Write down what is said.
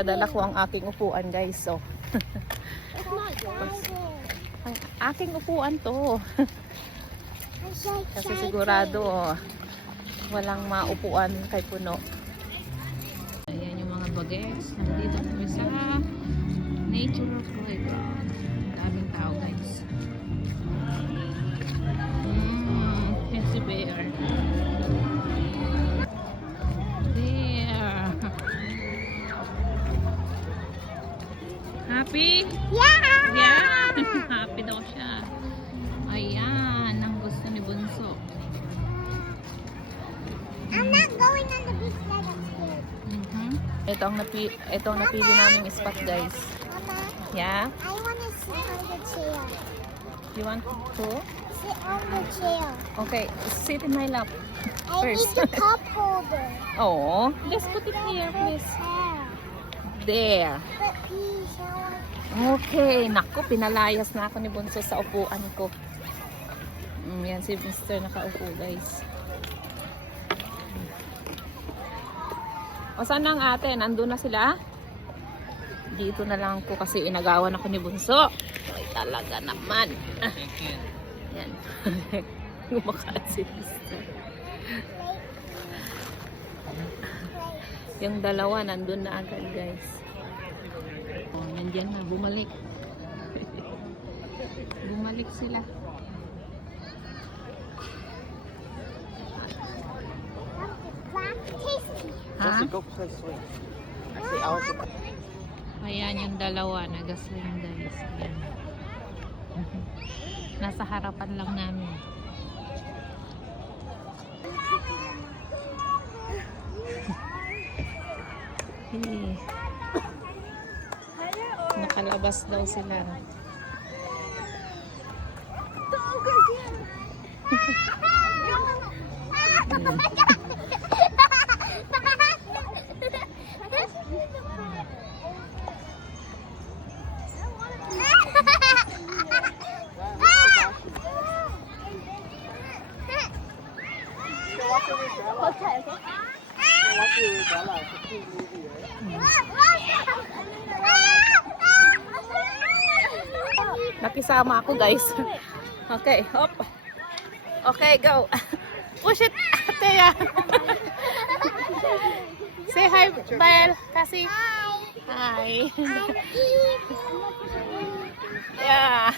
dala ko ang aking upuan, guys. So, ang aking upuan to. Kasi sigurado walang maupuan kay puno. Ayan yung mga bagets. Nandito kami sa Natural Playground. Daming tao, guys. Yan si Bear. Bear. Happy? Yeah! Yeah! Happy daw siya. Ayan, ang gusto ni Bunso. I'm not going on the beach like I'm scared. Ito ang napili naming spot, guys. Mama, Yeah? I want to sit on the chair. You want to? Sit on the chair. Okay, sit in my lap. I First. need the cup holder. Oh, just put it here, please. There. But please, I want Okay, naku, pinalayas na ako ni Bunso sa upuan ko. Yan si Mr. nakaupo, guys. O, saan ang ate? Nandun na sila? Dito na lang ko kasi inagawan ako ni Bunso. Ay, talaga naman. Yan. Gumakaan si Mr. Yung dalawa nandun na agad, guys. Oh, nandiyan na, bumalik. Bumalik sila. Ha? Ayan yung dalawa, nagaswing, guys. Ayan. Nasa harapan lang namin. Hey. Nakalabas daw sila. Nakisama ako, guys. Okay, hop. Okay, go. Push it, Ate. Say hi, Belle. Kasi. Hi. Yeah.